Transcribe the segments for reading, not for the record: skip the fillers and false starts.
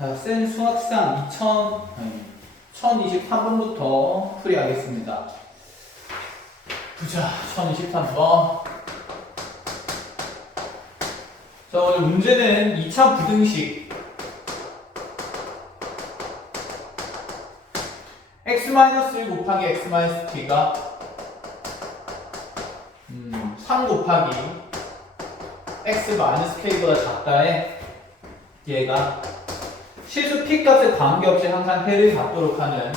자, 센 수학상 1023번부터 풀이하겠습니다. 보자, 1023번. 자, 오늘 문제는 2차 부등식 x-1 곱하기 x-t가 3 곱하기 x-k보다 작다에 얘가 실수 p값에 관계없이 항상 해를 갖도록 하는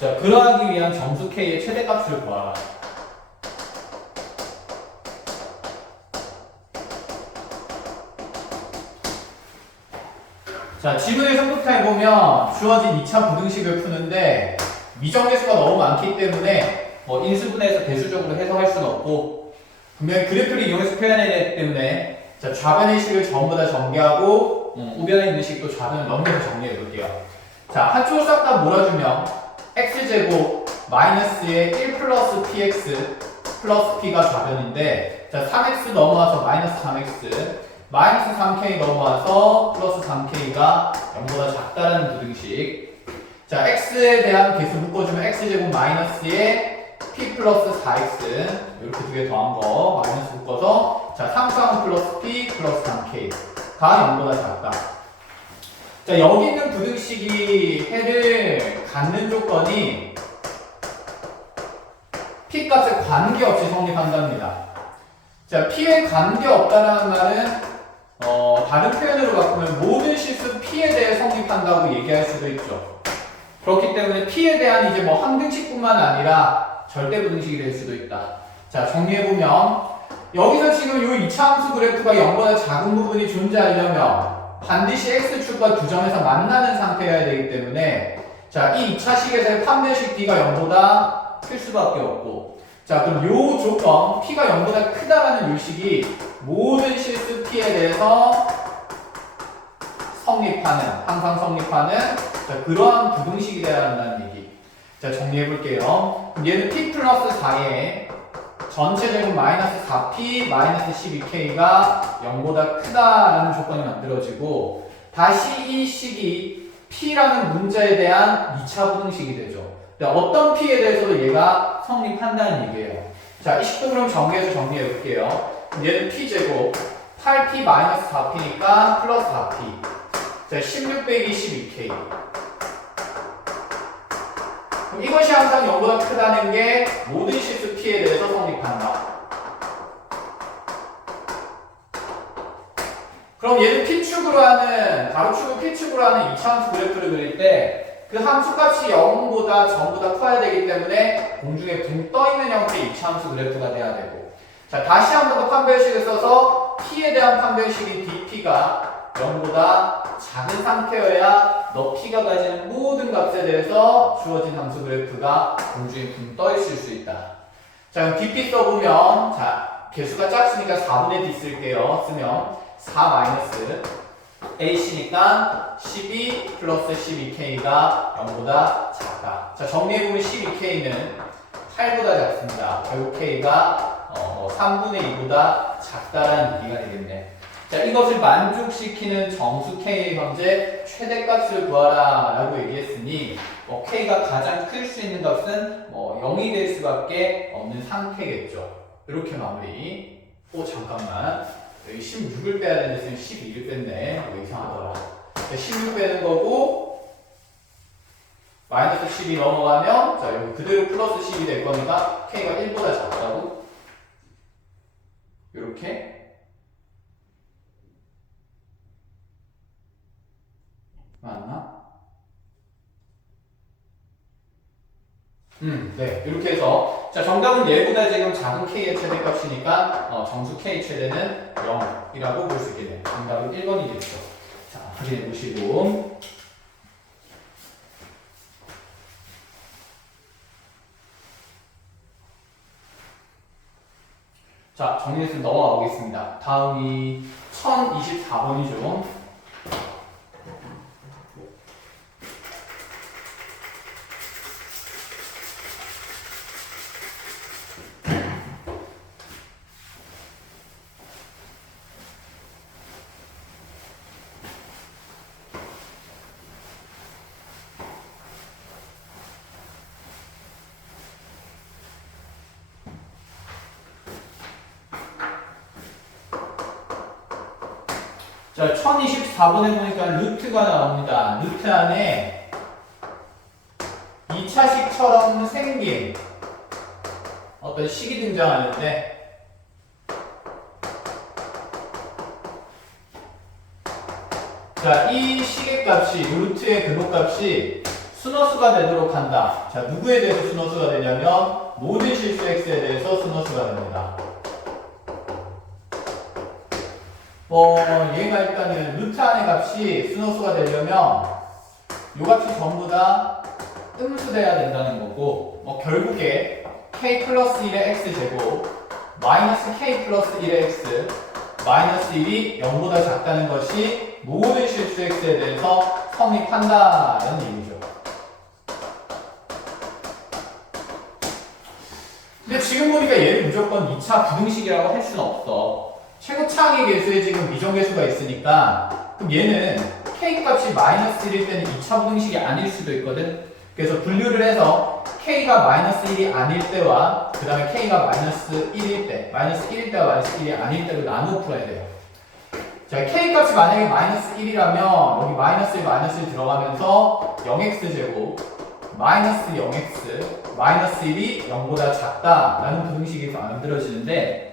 자, 그러하기 위한 점수 k의 최대값을 구하라. 자, 지문을 선택해보면 주어진 2차 부등식을 푸는데 미정계수가 너무 많기 때문에 인수분해해서 대수적으로 해석할 수는 없고 분명히 그래프를 이용해서 표현해야 되기 때문에 자, 좌변의 식을 전부 다 전개하고 우변에 있는 식도 좌변을 넘겨서 정리해 볼게요. 자, 한쪽을 싹 다 몰아주면 x제곱 마이너스의 1 플러스 px 플러스 p가 좌변인데 자, 3x 넘어와서 마이너스 3x 마이너스 3k 넘어와서 플러스 3k가 0보다 작다는 부등식. 자, x에 대한 계수 묶어주면 x제곱 마이너스에 p 플러스 4x 이렇게 두 개 더한 거 마이너스 묶어서 자, 3쌍은 플러스 p 플러스 3k가 0보다 작다. 자, 여기 있는 부등식이 해를 갖는 조건이 p 값에 관계없이 성립한답니다. 자, p에 관계없다는 말은 다른 표현으로 바꾸면 모든 실수 p에 대해 성립한다고 얘기할 수도 있죠. 그렇기 때문에 p에 대한 이제 항등식뿐만 아니라 절대 부등식이 될 수도 있다. 자, 정리해보면 여기서 지금 이 2차 함수 그래프가 0보다 작은 부분이 존재하려면 반드시 x축과 두 점에서 만나는 상태여야 되기 때문에 자, 이 2차 식에서의 판별식 b가 0보다 클 수밖에 없고 자, 그럼 요 조건 p가 0보다 크다라는 요식이 모든 실수 p에 대해서 항상 성립하는 자, 그러한 부등식이 되어야 한다는 얘기. 자, 정리해 볼게요. 얘는 p 플러스 4에 전체 제곱 마이너스 4p 마이너스 12k가 0보다 크다라는 조건이 만들어지고 다시 이 식이 p라는 문자에 대한 2차 부등식이 되죠. 어떤 p에 대해서도 얘가 성립한다는 얘기예요. 자, 이 식도 그럼 정리해 볼게요. 얘는 p제곱 8p 마이너스 4p니까 플러스 4p 자, 16 빼기 12k 그럼 이것이 항상 0보다 크다는 게 모든 실수 p에 대해서 성립한다. 그럼 얘는 p축으로 하는 가로축을 p축으로 하는 2차 함수 그래프를 그릴 때 그 함수값이 0보다 전부 다 커야 되기 때문에 공중에 붕 떠있는 형태의 2차 함수 그래프가 돼야 되고 자, 다시 한 번 더 판별식을 써서 p에 대한 판별식인 dp가 0보다 작은 상태여야 너 p가 가지는 모든 값에 대해서 주어진 함수 그래프가 공중에 붕 떠있을 수 있다. 자, 그럼 dp 써보면 자, 개수가 작으니까 4분의 d 쓸게요. 쓰면 4 마이너스 ac니까 12 플러스 12k가 0보다 작다. 자, 정리해보면 12k는 8보다 작습니다. 결국 k가 3분의 2보다 작다라는 얘기가 되겠네. 자, 이것을 만족시키는 정수 k의 현재 최대값을 구하라 라고 얘기했으니 k가 가장 클 수 있는 값은 0이 될 수밖에 없는 상태겠죠. 이렇게 마무리. 잠깐만. 여기 16을 빼야 되는데 12를 뺐네. 이거 이상하더라. 16 빼는 거고 마이너스 10이 넘어가면 자, 여기 그대로 플러스 10이 될 거니까 k가 1보다 작다고 이렇게 맞나? 네, 이렇게 해서 자, 정답은 얘보다 지금 작은 k의 최대값이니까 정수 k 최대는 0이라고 볼 수 있겠네요. 정답은 1번이겠죠. 자, 확인해 보시고 자, 정리해서 넘어가 보겠습니다. 다음이 1024번이죠. 자, 1024번에 보니까 루트가 나옵니다. 루트 안에 2차식처럼 생긴 어떤 식이 등장하는데, 자, 이 식의 값이, 루트의 근호값이 순허수가 되도록 한다. 자, 누구에 대해서 순허수가 되냐면 모든 실수 x에 대해서 순허수가 됩니다. 얘가 일단은 루트 안의 값이 순허수가 되려면 요 값이 전부 다 음수돼야 된다는 거고, 결국에 k 플러스 1의 x제곱 마이너스 k 플러스 1의 x 마이너스 1이 0보다 작다는 것이 모든 실수 x에 대해서 성립한다는 얘기죠. 근데 지금 보니까 얘를 무조건 2차 부등식이라고 할 수는 없어. 최고차항의 개수에 지금 미정계수가 있으니까, 그럼 얘는 k 값이 마이너스 1일 때는 2차 부등식이 아닐 수도 있거든. 그래서 분류를 해서 k가 마이너스 1이 아닐 때와 그 다음에 k가 마이너스 1일 때, 마이너스 1일 때와 마이너스 1이 아닐 때로 나누어 풀어야 돼요. 자, k 값이 만약에 마이너스 1이라면 여기 마이너스 1, 마이너스 1 들어가면서 0x제곱 마이너스 0x 마이너스 1이 0보다 작다라는 부등식이 만들어지는데,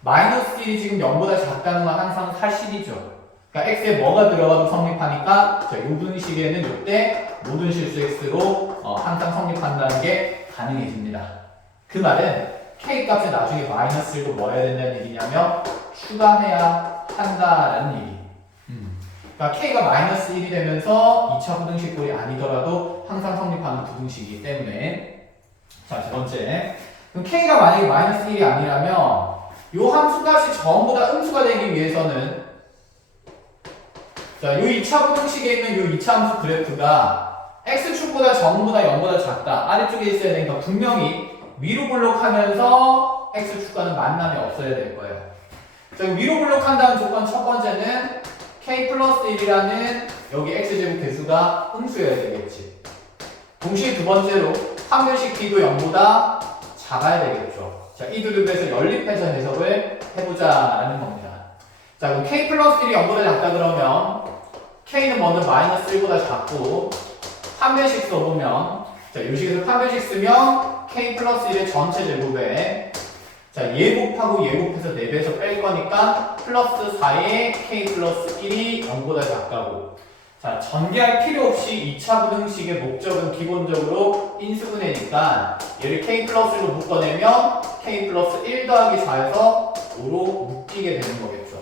마이너스 1이 지금 0보다 작다는 건 항상 사실이죠. 그러니까 x에 뭐가 들어가도 성립하니까, 자, 이 부등식에는 이때 모든 실수 x로 항상 성립한다는 게 가능해집니다. 그 말은 k 값에 나중에 마이너스 1도 뭐 해야 된다는 얘기냐면 추가해야 한다라는 얘기. 그러니까 k가 마이너스 1이 되면서 2차 부등식 꼴이 아니더라도 항상 성립하는 부등식이기 때문에. 자, 두 번째. 그럼 k가 만약에 마이너스 1이 아니라면 요 함수값이 전부 다 음수가 되기 위해서는, 자, 요 2차 부등식에 있는 요 2차 함수 그래프가 x축보다 전부다 0보다 작다 아래쪽에 있어야 되니까 분명히 위로 블록하면서 x축과는 만남이 없어야 될 거예요. 자, 위로 블록한다는 조건 첫 번째는 k 플러스 1이라는 여기 x제곱 개수가 음수여야 되겠지. 동시에 두 번째로 판별식 b도 0보다 작아야 되겠죠. 자, 이 그룹에서 연립해서 해석을 해보자라는 겁니다. 자, 그럼 k 플러스 1이 0보다 작다 그러면 k는 먼저 마이너스 1보다 작고, 판별식 써보면, 자, 이 식에서 판별식 쓰면 k 플러스 1의 전체 제곱에, 자, 얘 곱하고 얘 곱해서 4배에서 뺄 거니까 플러스 4에 k 플러스 1이 0보다 작다고. 자, 전개할 필요 없이 2차 부등식의 목적은 기본적으로 인수분해니까 얘를 k 플러스 1로 묶어내면 k 플러스 1 더하기 4에서 5로 묶이게 되는 거겠죠.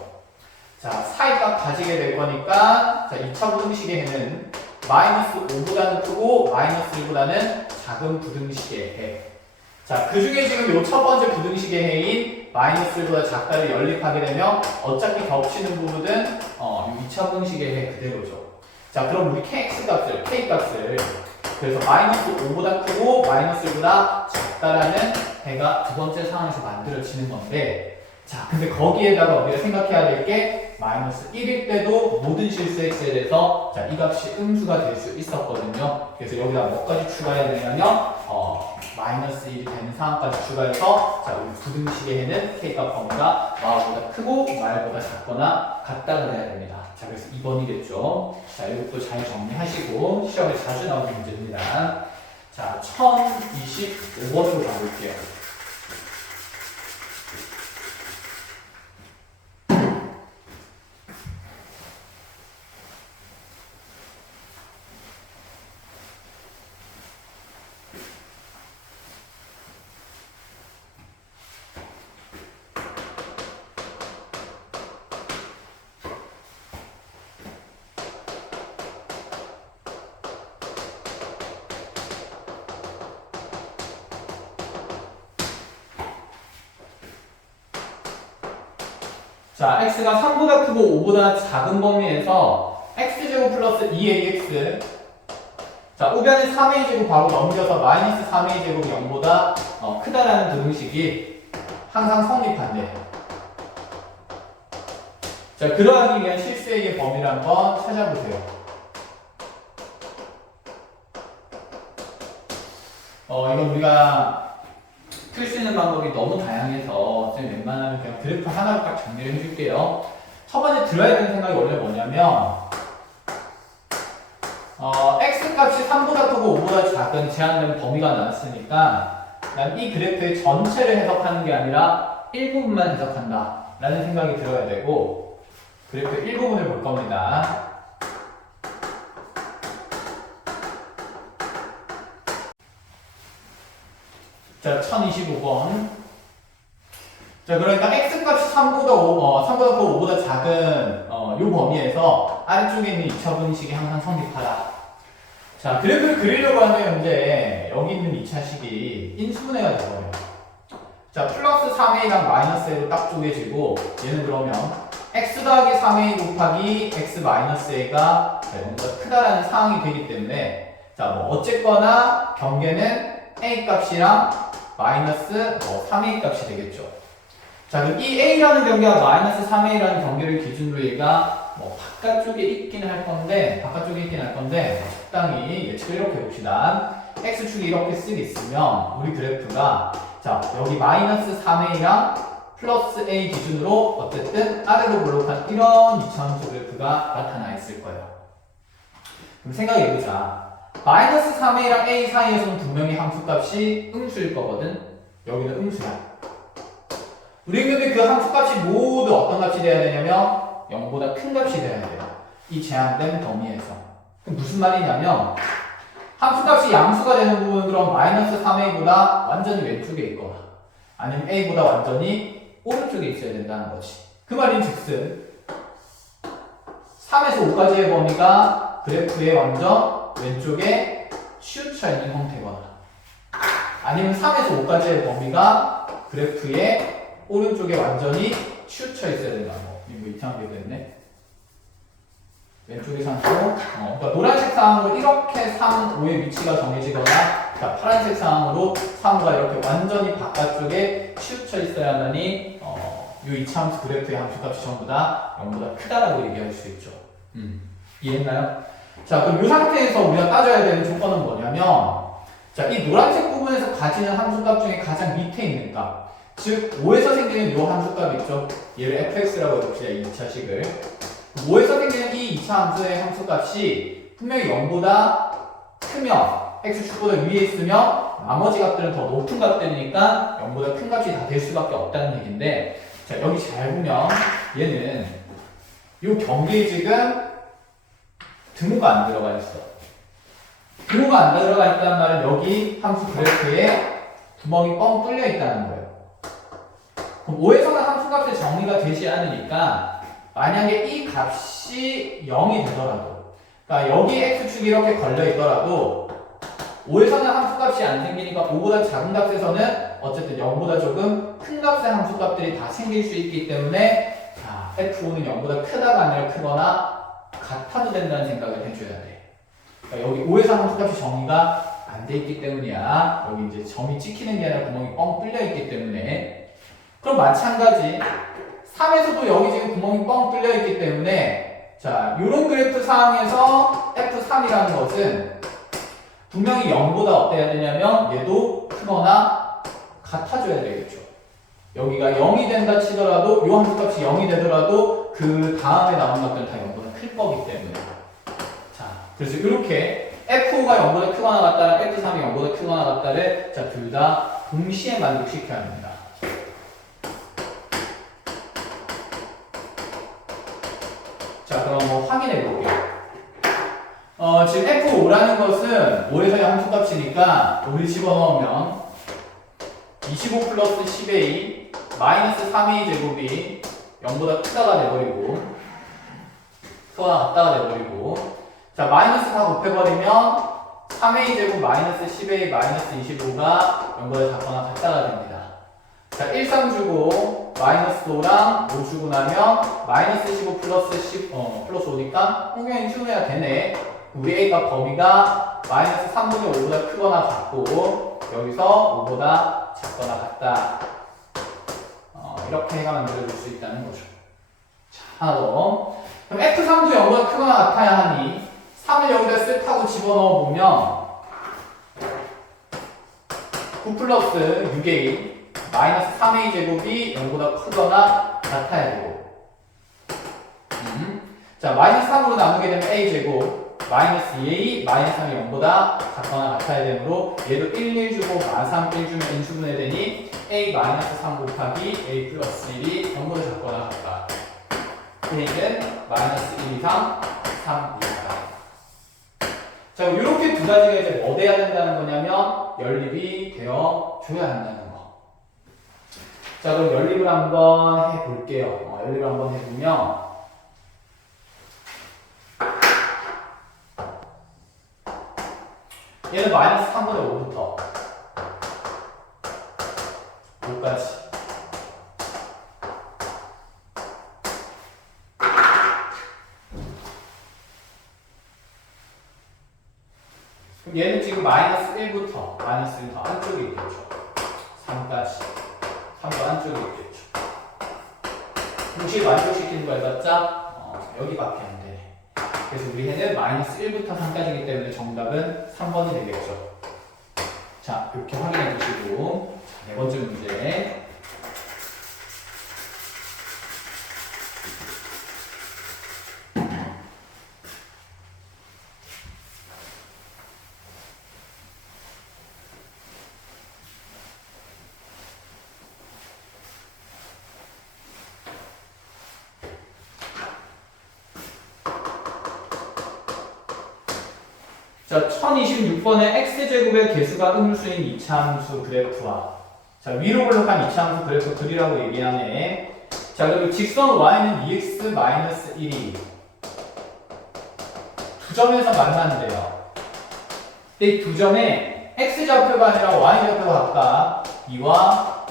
자, 사이값 가지게 될 거니까, 자, 2차 부등식에는 마이너스 5보다는 크고 마이너스 1보다는 작은 부등식의 해. 자, 그 중에 지금 요 첫 번째 부등식의 해인 마이너스 1보다 작다를 연립하게 되면 어차피 겹치는 부분은 요 2차 부등식의 해 그대로죠. 자, 그럼 우리 k 값을 그래서 마이너스 5보다 크고 마이너스 1보다 작다라는 해가 두 번째 상황에서 만들어지는 건데, 자, 근데 거기에다가 우리가 생각해야 될 게 마이너스 1일 때도 모든 실수 x에 대해서, 자, 이 값이 음수가 될 수 있었거든요. 그래서 여기다 뭐까지 추가해야 되냐면 마이너스 1이 되는 상황까지 추가해서, 자, 우리 부등식의 해는 k값 범위가 마보다 크고 말보다 작거나 같다가 돼야 됩니다. 자, 그래서 2번이겠죠. 자, 이것도 잘 정리하시고 시험에 자주 나오는 문제입니다. 자, 1025번으로 가볼게요. 자, x가 3보다 크고 5보다 작은 범위에서 x제곱 플러스 2ax, 자, 우변에 3a제곱 바로 넘겨서 마이너스 3a제곱이 0보다 크다라는 부등식이 항상 성립한대. 자, 그러하기 위한 실수 a의 범위를 한번 찾아보세요. 이건 우리가 풀 수 있는 방법이 너무 다양해서 웬만하면 그냥 그래프 하나로 딱 정리를 해줄게요. 첫 번째 들어야 되는 생각이 원래 뭐냐면 x 값이 3보다 크고 5보다 작은 제한된 범위가 나왔으니까 난 이 그래프의 전체를 해석하는 게 아니라 일부분만 해석한다 라는 생각이 들어야 되고 그래프 일부분을 볼 겁니다. 자, 1025번. 자, 그러니까 x값이 3보다 크고 5보다 작은 요 범위에서 아래쪽에 있는 2차 분식이 항상 성립하라. 자, 그래프를 그리려고 하면 이제 여기 있는 2차식이 인수분해가 되어버려요. 자, 플러스 3a랑 마이너스 a로 딱 쪼개지고 얘는 그러면 x 더하기 3a 곱하기 x 마이너스 a가 뭔가 크다라는 상황이 되기 때문에 자, 뭐 어쨌거나 경계는 a 값이랑 마이너스 3a 값이 되겠죠. 자, 그럼 이 a라는 경계와 마이너스 3a라는 경계를 기준으로 얘가 뭐 바깥쪽에 있긴 할 건데 적당히 예측을 이렇게 봅시다. x축이 이렇게 쓱 있으면 우리 그래프가 자, 여기 마이너스 3a랑 플러스 a 기준으로 어쨌든 아래로 볼록한 이런 이차함수 그래프가 나타나 있을 거예요. 그럼 생각해보자. 마이너스 3a랑 a 사이에서는 분명히 함수값이 음수일 거거든. 여기는 음수야. 우리 근데 그 함수값이 모두 어떤 값이 돼야 되냐면 0보다 큰 값이 돼야 돼요. 이 제한된 범위에서. 그럼 무슨 말이냐면 함수값이 양수가 되는 부분은 그럼 마이너스 3a보다 완전히 왼쪽에 있거나 아니면 a보다 완전히 오른쪽에 있어야 된다는 거지. 그 말인 즉슨 3에서 5까지의 범위가 그래프의 완전 왼쪽에 치우쳐 있는 형태거나 아니면 3에서 5까지의 범위가 그래프의 오른쪽에 완전히 치우쳐 있어야 된다. 이거 이상하게 됐네. 왼쪽에 상으로 그러니까 노란색 상으로 이렇게 3, 5의 위치가 정해지거나 그러니까 파란색 상으로 3과 이렇게 완전히 바깥쪽에 치우쳐 있어야만이 이 이차함수 그래프의 함수값이 전부 다 0보다 크다라고 얘기할 수 있죠. 이해했나요? 자, 그럼 이 상태에서 우리가 따져야 되는 조건은 뭐냐면 자, 이 노란색 부분에서 가지는 함수값 중에 가장 밑에 있는 값 즉 5에서 생기는 이 함수값 있죠? 얘를 fx라고 해봅시다. 이 2차식을 5에서 생기는 이 2차 함수의 함수값이 분명히 0보다 크면 x축보다 위에 있으면 나머지 값들은 더 높은 값들이니까 0보다 큰 값이 다 될 수밖에 없다는 얘기인데 자, 여기 잘 보면 얘는 이 경계에 지금 등호가 안 들어가 있어. 등호가 안 들어가 있다는 말은 여기 함수 그래프에 구멍이 뻥 뚫려 있다는 거예요. 그럼 5에서는 함수값이 정리가 되지 않으니까 만약에 이 값이 0이 되더라도 그러니까 여기 x축이 이렇게 걸려 있더라도 5에서는 함수값이 안 생기니까 5보다 작은 값에서는 어쨌든 0보다 조금 큰 값의 함수값들이 다 생길 수 있기 때문에 자, f5는 0보다 크다가 아니라 크거나 같아도 된다는 생각을 해줘야 돼. 그러니까 여기 5에서 함수값이 정리가 안 돼 있기 때문이야. 여기 이제 점이 찍히는 게 아니라 구멍이 뻥 뚫려 있기 때문에 그럼 마찬가지 3에서도 여기 지금 구멍이 뻥 뚫려 있기 때문에 자, 요런 그래프 상황에서 F3이라는 것은 분명히 0보다 어때야 되냐면 얘도 크거나 같아져야 되겠죠. 여기가 0이 된다 치더라도 요 함수값이 0이 되더라도 그 다음에 나온 것들은 다 0보다 클 거기 때문에 자, 그래서 이렇게 F5가 0보다 크거나 같다랑 F3이 0보다 크거나 같다를 자, 둘 다 동시에 만족시켜야 합니다. 자, 그럼 뭐 확인해 볼게요. 지금 F5라는 것은 5에서의 함수값이니까 우리 집어넣으면 25 플러스 10a 마이너스 3a 제곱이 0보다 크다가 돼버리고 크거나 같다가 돼버리고 자, 마이너스 다 곱해버리면 3a 제곱 마이너스 10a 마이너스 25가 0보다 작거나 같다가 됩니다. 자, 1, 3 주고 마이너스 5랑 5 주고 나면 마이너스 15 플러스 10 플러스 5니까 분명히 인수분해가 되네. 우리 a가 범위가 마이너스 3분의 5보다 크거나 같고 여기서 5보다 작거나 같다. 이렇게 해가 만들어줄 수 있다는 거죠. 자, 하나 더. 그럼 F3도 0보다 크거나 같아야 하니 3을 여기다 쓱 하고 집어넣어 보면 9 플러스 6a 마이너스 3a 제곱이 0보다 크거나 같아야 되고 자, 마이너스 3으로 나누게 되면 a제곱 마이너스 2a 마이너스 3이 0보다 같거나 같아야 되므로 얘도 1, 1 주고 마3 1 주면 인수분해 되니 a 마이너스 3 곱하기 a 플러스 1이 0보다 같거나 같다. a는 마이너스 1 이상 3 이하다. 자, 이렇게 두 가지가 이제 뭐 돼야 된다는 거냐면 연립이 되어 줘야 한다는 거. 자, 그럼 연립을 한번 해볼게요. 연립을 한번 해보면 얘는 마이너스 3분의 5부터 5까지 그럼 얘는 지금 마이너스 1부터 마이너스 1더 안쪽에 있겠죠. 3까지 3도 안쪽에 있겠죠. 동시에 만족시키는 거 해봤자 여기밖에 안 되네. 그래서 우리 해는 마이너스 1부터 3까지이기 때문에 정답은 3번이 되겠죠. 자, 이렇게 확인해 주시고 네 번째 문제. 자, 1026번의 x제곱의 개수가 음수인 2차 함수 그래프와 자, 위로 블록한 2차 함수 그래프 그리라고 얘기하네. 자, 그리고 직선 y는 2x-1이 두 점에서 만난대요. 근데 이 두 점에 x좌표가 아니라 y좌표가 각각 2와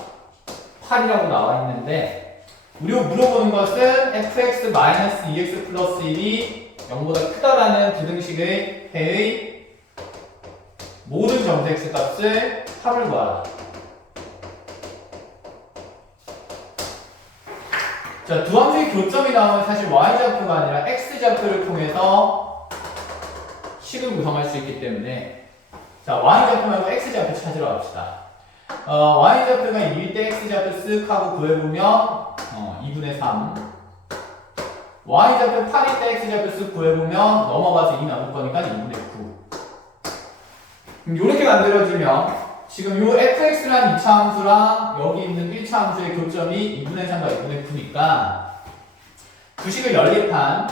8이라고 나와 있는데 우리가 물어보는 것은 fx-2x 플러스 1이 0보다 크다라는 부등식의 해의 모든 점수 x 값을 합을 구하라. 자, 두 함수의 교점이 나오면 사실 y좌표가 아니라 x좌표를 통해서 식을 구성할 수 있기 때문에 자, y좌표 말고 x좌표 찾으러 갑시다. y좌표가 2일 때 x좌표 쓱 하고 구해보면 2분의 3 y좌표 8일 때 x좌표 쓱 구해보면 넘어가서 2 나눌 거니까 2분의 9. 그럼 이렇게 만들어지면 지금 요 fx라는 2차 함수랑 여기 있는 1차 함수의 교점이 2분의 3과 2분의 9니까 두 식을 연립한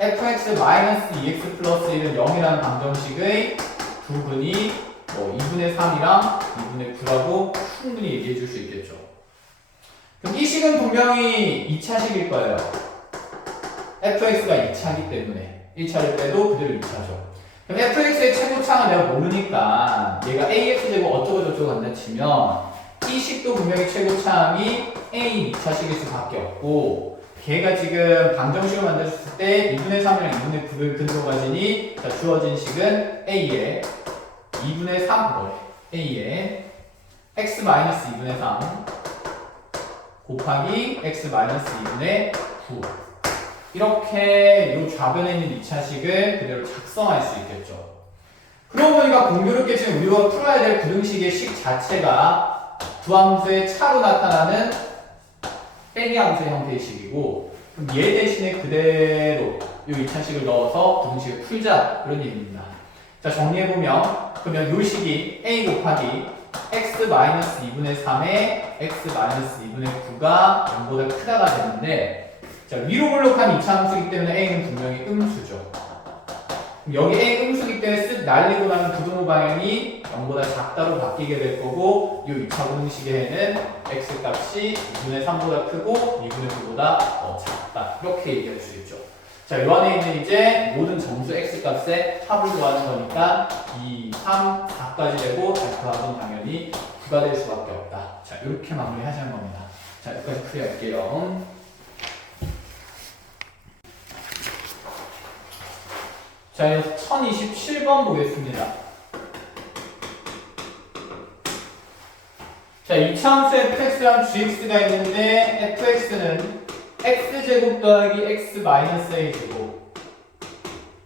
fx-2x 플러스 1은 0이라는 방정식의 부분이 2분의 3이랑 2분의 9라고 충분히 얘기해 줄 수 있겠죠. 그럼 이 식은 분명히 2차식일 거예요. fx가 2차이기 때문에 1차일 때도 그대로 2차죠. 그럼 fx의 최고차는 내가 모르니까 얘가 ax제곱 어쩌고 저쩌고 한다 치면 이 식도 분명히 최고차함이 a 2차식일 수밖에 없고 걔가 지금 방정식을 만들었을 때 2분의 3이랑 2분의 9를 근으로 가지니 자, 주어진 식은 a의 2분의 3 a의 x-2분의 3 곱하기 x-2분의 9 이렇게 이 좌변에 있는 2차식을 그대로 작성할 수 있겠죠. 그러고 보니까 공교롭게 지금 우리가 풀어야 될 부등식의 식 자체가 두 함수의 차로 나타나는 빼기 함수의 형태의 식이고 그럼 얘 대신에 그대로 이 2차식을 넣어서 부등식을 풀자 그런 얘기입니다. 자, 정리해보면 그러면 이 식이 a 곱하기 x-2분의 3에 x-2분의 9가 0보다 크다가 되는데 자, 위로 블록한 2차 함수이기 때문에 a는 분명히 음수죠. 그럼 여기 a 음수이기 때문에 쓱 날리고 나면 부등호 방향이 0보다 작다로 바뀌게 될 거고 이 2차 부등식에는 x 값이 2분의 3보다 크고 2분의 9보다 작다. 이렇게 얘기할 수 있죠. 자, 이 안에 있는 이제 모든 정수 x 값의 합을 구하는 거니까 2, 3, 4까지 되고 F합은 당연히 9가 될 수밖에 없다. 자, 이렇게 마무리하시는 겁니다. 자, 여기까지 풀이할게요. 자, 1027번 보겠습니다. 자, 2차 함수 fx랑 gx가 있는데 fx는 x제곱 더하기 x-a제곱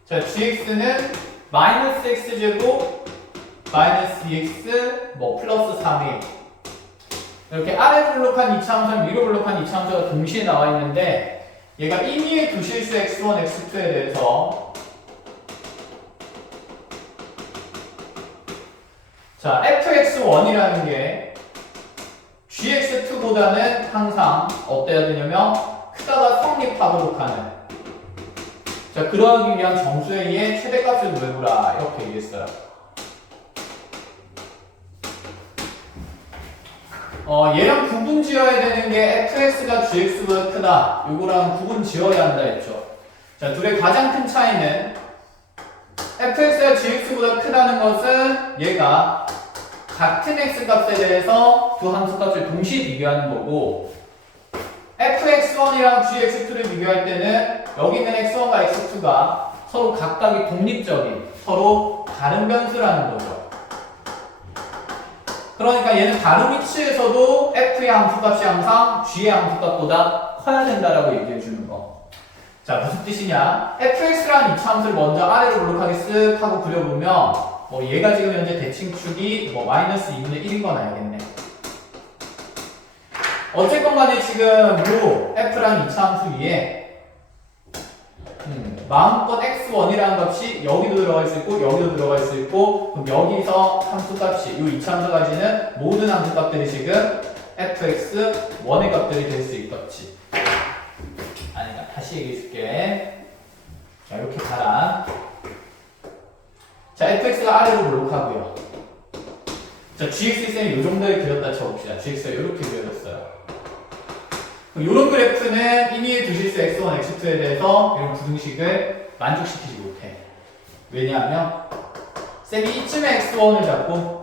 자, gx는 마이너스 x제곱 마이너스 2x 플러스 3이 이렇게 아래 블록한 2차 함수랑 위로 블록한 2차 함수가 동시에 나와 있는데 얘가 임의의 두 실수 x1, x2에 대해서 자, fx1이라는 게 gx2보다는 항상 어때야 되냐면 크다가 성립하도록 하는 자, 그러하기 위한 정수의 최대값을 구해보라 이렇게 얘기했어요. 얘랑 구분 지어야 되는 게 fx가 gx보다 크다 요거랑 구분 지어야 한다 했죠. 자, 둘의 가장 큰 차이는 fx가 gx보다 크다는 것은 얘가 같은 x값에 대해서 두 함수값을 동시에 비교하는 거고 fx1이랑 gx2를 비교할 때는 여기 있는 x1과 x2가 서로 각각이 독립적인 서로 다른 변수라는 거죠. 그러니까 얘는 다른 위치에서도 f의 함수값이 항상 g의 함수값보다 커야 된다라고 얘기해 주는 거. 자, 무슨 뜻이냐? fx라는 이차함수를 먼저 아래로 블록하게 쓱 하고 그려보면 얘가 지금 현재 대칭축이 마이너스 2분의 1인 건 알겠네. 어쨌건 간에 지금 요 f라는 이차함수 위에 마음껏 x1이라는 값이 여기도 들어갈 수 있고 여기도 들어갈 수 있고 그럼 여기서 함수값이 요 이차함수 가지는 모든 함수값들이 지금 fx1의 값들이 될 수 있겠지. 아니다. 다시 얘기해 줄게. 자, 이렇게 가라. 자, fx가 아래로 블록하고요. 자, gx쌤이 요 정도에 그렸다 쳐봅시다. gx가 이렇게 그려졌어요. 이런 그래프는 임의의 두 실수 x1, x2에 대해서 이런 부등식을 만족시키지 못해. 왜냐하면 쌤이 이쯤에 x1을 잡고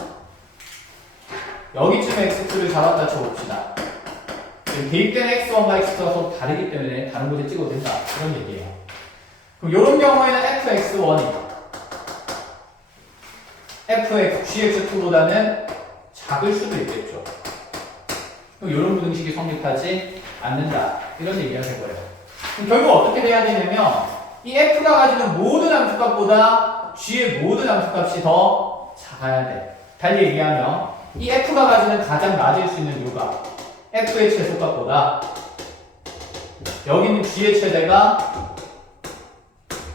여기쯤에 x2를 잡았다 쳐봅시다. 대입된 x1과 x2가 서로 다르기 때문에 다른 곳에 찍어도 된다. 이런 얘기예요. 그럼 이런 경우에는 fx1이 gx2보다는 작을 수도 있겠죠. 그럼 이런 부등식이 성립하지 않는다. 이런 얘기가 되고요. 그럼 결국 어떻게 돼야 되냐면 이 f가 가지는 모든 함수값보다 g의 모든 함수값이 더 작아야 돼. 달리 얘기하면 이 f가 가지는 가장 낮을 수 있는 요가 f의 최소값보다 여기 있는 g의 최대가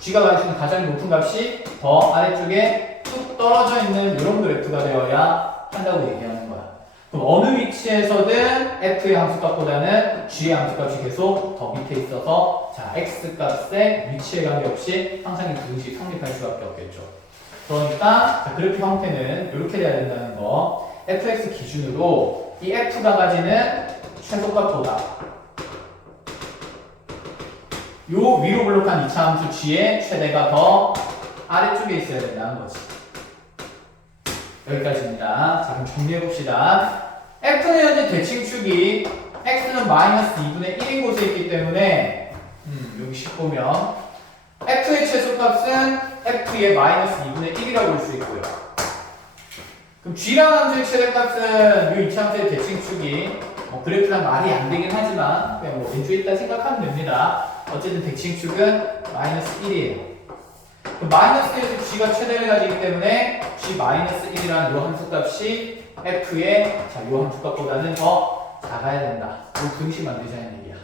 g가 가지는 가장 높은 값이 더 아래쪽에 뚝 떨어져 있는 이런 그래프가 되어야 한다고 얘기하는 거야. 그럼 어느 위치에서든 f의 함수값보다는 g의 함수값이 계속 더 밑에 있어서 자, x값의 위치에 관계없이 항상 이 부등식이 성립할 수밖에 없겠죠. 그러니까 자, 그래프 형태는 이렇게 돼야 된다는 거. fx 기준으로 이 f가 가지는 최소값보다 요 위로 블록한 이차함수 g의 최대가 더 아래쪽에 있어야 된다는 거지. 여기까지입니다. 자, 그럼 정리해봅시다. f는 현재 대칭축이 x는 마이너스 2분의 1인 곳에 있기 때문에 여기 식 보면 f의 최소값은 f의 마이너스 2분의 1이라고 볼 수 있고요. 그럼 g라는 함수의 최대값은 이 이차함수의 대칭축이 그래프랑 말이 안 되긴 하지만 그냥 왼쪽에 있다 생각하면 됩니다. 어쨌든 대칭축은 마이너스 1이에요. 마이너스 1에서 g가 최대를 가지기 때문에 g-1이라는 이 함수값이 f의 자, 이 함수값보다는 더 작아야 된다. 이 부등식 만들자는 얘기야.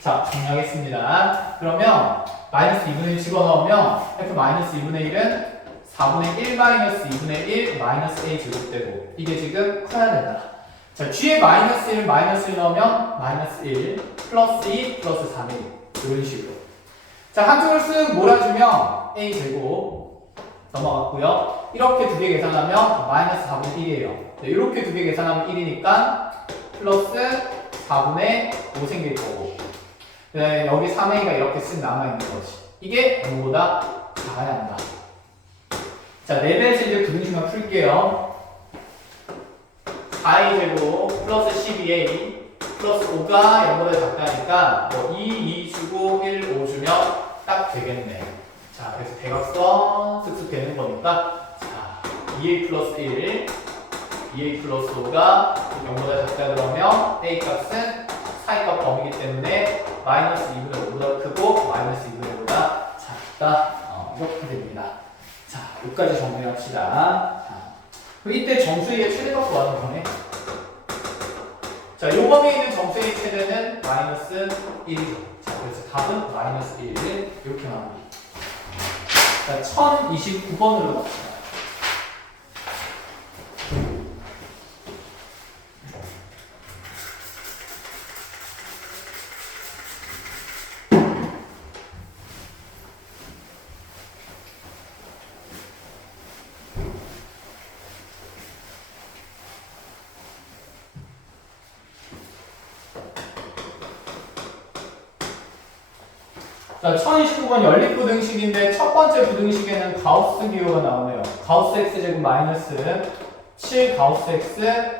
자, 정리하겠습니다. 그러면 마이너스 2분의 1 집어넣으면 f-2분의 1은 4분의 1 마이너스 2분의 1 마이너스 a 제곱되고 이게 지금 커야 된다. 자, g에 마이너스 1 넣으면 마이너스 1 플러스 2 플러스 3이 이런 식으로. 자, 한쪽을 쓱 몰아주면 a 제곱 넘어갔고요. 이렇게 두 개 계산하면 마이너스 4분의 1이에요. 네, 이렇게 두 개 계산하면 1이니까 플러스 4분의 5 생길 거고 네, 여기 3a가 이렇게 쓱 남아있는 거지. 이게 0보다 작아야 한다. 자, 레벨에서 이제 부등식만 풀게요. 4a 제곱 플러스 12a 플러스 5가 0보다 작다니까 2 주고 1, 5 주면 딱 되겠네. 자, 그래서 대각선 쓱쓱 되는 거니까 자, 2a 플러스 1, 2a 플러스 5가 0보다 작다 그러면 a 값은 사이값 범위이기 때문에 마이너스 2분의 5보다 크고 마이너스 2분의 5보다 작다. 이렇게 됩니다. 자, 여기까지 정리합시다. 그럼 이때 정수의 최대값 구하는 거네. 자, 요 범위에 있는 정수의 최대는 마이너스 1이죠. 자, 그래서 답은 마이너스 1 이렇게 나옵니다. 자, 1029번으로 갑시다. 자, 1029번 연립부등식인데 첫 번째 부등식에는 가우스 기호가 나오네요. 가우스 x제곱 마이너스 7 가우스 x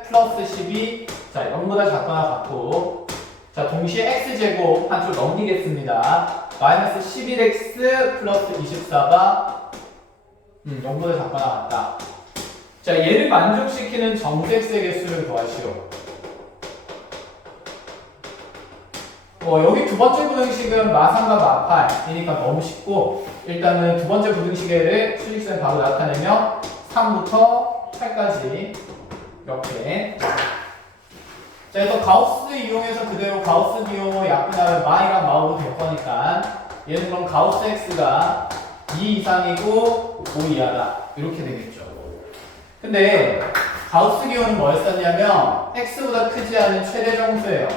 플러스 12. 자, 0보다 작거나 같고. 자, 동시에 x제곱 한쪽 넘기겠습니다. 마이너스 11x 플러스 24가 0보다 작거나 같다. 자, 얘를 만족시키는 정수x의 개수를 구하시오. 여기 두 번째 부등식은 마삼과 마팔이니까 너무 쉽고, 일단은 두 번째 부등식을 수직선 바로 나타내면 3부터 8까지 이렇게. 자, 그래서 가우스 이용해서 그대로 가우스 기호 약분하면 마이랑 마우로 될 거니까 얘는 그럼 가우스 x가 2 이상이고 5 이하다 이렇게 되겠죠. 근데 가우스 기호는 뭐였었냐면 x보다 크지 않은 최대 정수예요.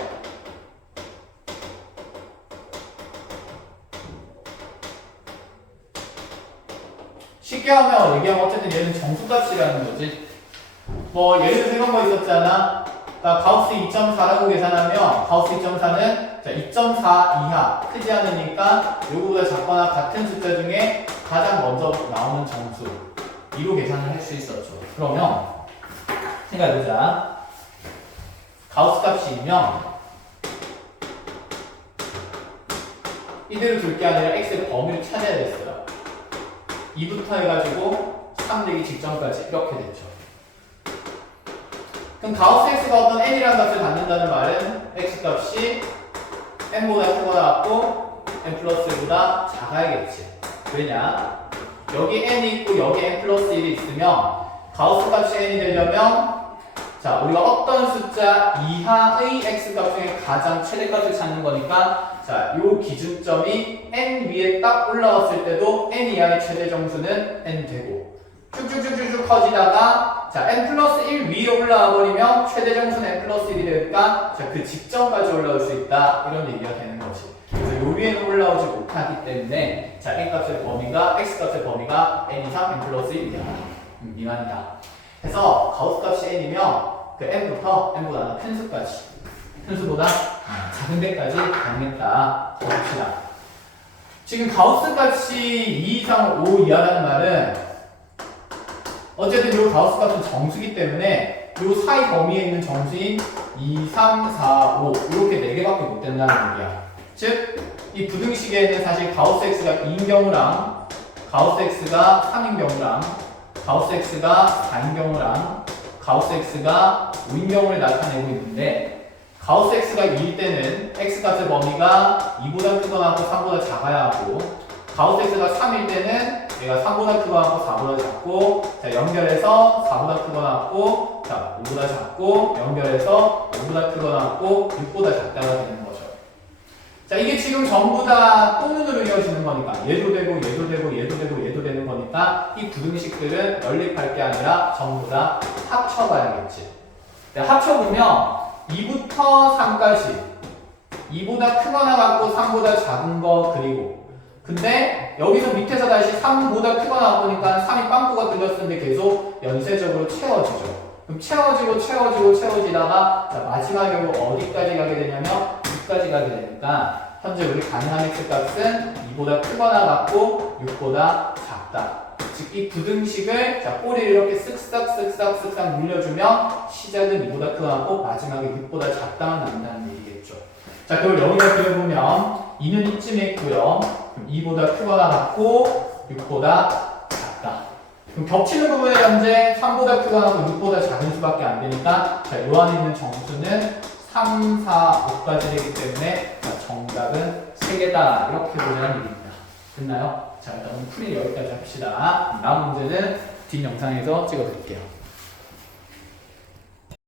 쉽게 하면 얘기하면 어쨌든 얘는 정수값이라는 거지. 예를 들어서 이런 거 있었잖아. 가우스 2.4라고 계산하면 가우스 2.4는 2.4 이하 크지 않으니까 요거보다 작거나 같은 숫자 중에 가장 먼저 나오는 정수 2로 계산을 할 수 있었죠. 그러면 생각해보자. 가우스 값이 2면 이대로 둘 게 아니라 x의 범위를 찾아야 됐어요. 2부터 해가지고 3 되기 직전까지 이렇게 됐죠. 그럼 가우스 x가 어떤 n이라는 값을 갖는다는 말은 x값이 n보다 크거나 같고 n 플러스 1보다 작아야겠지. 왜냐? 여기 n이 있고 여기 n 플러스 1이 있으면 가우스 값이 n이 되려면 자, 우리가 어떤 숫자 이하의 x값 중에 가장 최대값을 찾는 거니까 자, 요 기준점이 n 위에 딱 올라왔을 때도 n 이하의 최대 정수는 n 되고 쭉쭉쭉쭉 커지다가 자, n 플러스 1 위에 올라와 버리면 최대 정수는 n 플러스 1이 되니까 자, 그 직전까지 올라올 수 있다 이런 얘기가 되는 거지. 그래서 요 위에는 올라오지 못하기 때문에 자, n 값의 범위가 x 값의 범위가 n 이상 n 플러스 1 이하 미만이다. 그래서 가우스 값이 n이면 그 n부터 n보다 큰 수까지 큰 수보다 작은 데까지 가능했다. 봅시다. 지금 가우스 값이 2 이상 5 이하라는 말은 어쨌든 이 가우스 값은 정수기 때문에 이 사이 범위에 있는 정수인 2, 3, 4, 5 이렇게 4개밖에 못 된다는 얘기야. 즉, 이 부등식에는 사실 가우스 x가 2인 경우랑 가우스 x가 3인 경우랑 가우스 x가 4인 경우랑 가우스 x가 5인 경우를 나타내고 있는데 가우스 x가 2일 때는 x값의 범위가 2보다 크거나 하고 3보다 작아야 하고 가우스 x가 3일 때는 얘가 3보다 크거나 하고 4보다 작고 자, 연결해서 4보다 크거나 하고 자, 5보다 작고 연결해서 5보다 크거나 하고 6보다 작다가 되는 거죠. 자, 이게 지금 전부 다 또는으로 이어지는 거니까 얘도 되고 얘도 되고 얘도 되고 얘도 되는 거니까 이 부등식들은 연립할 게 아니라 전부 다 합쳐봐야겠지. 합쳐보면 2부터 3까지 2보다 크거나 같고 3보다 작은 거 그리고 근데 여기서 밑에서 다시 3보다 크거나 보니까 3이 빵꾸가 뚫렸는데 계속 연쇄적으로 채워지죠. 그럼 채워지다가 자, 마지막에 어디까지 가게 되냐면 6까지 가게 되니까 현재 우리 가능한 x 값은 2보다 크거나 같고 6보다 작다. 즉 이 부등식을 자, 꼬리를 이렇게 쓱싹 물려주면 시작은 2보다 크거나 같고 마지막에 6보다 작다만 남는다는 얘기겠죠. 자, 그걸 여기다 그려보면 2는 이쯤에 있고요. 그럼 2보다 크거나 같고 6보다 작다. 그럼 겹치는 부분에 현재 3보다 크거나 하고 6보다 작은 수밖에 안 되니까 자, 요 안에 있는 정수는 3, 4, 5까지 되기 때문에 자, 정답은 3개다. 이렇게 보자는 얘기입니다. 됐나요? 자, 일단 오늘 풀이 여기까지 합시다. 다음 문제는 뒷 영상에서 찍어드릴게요.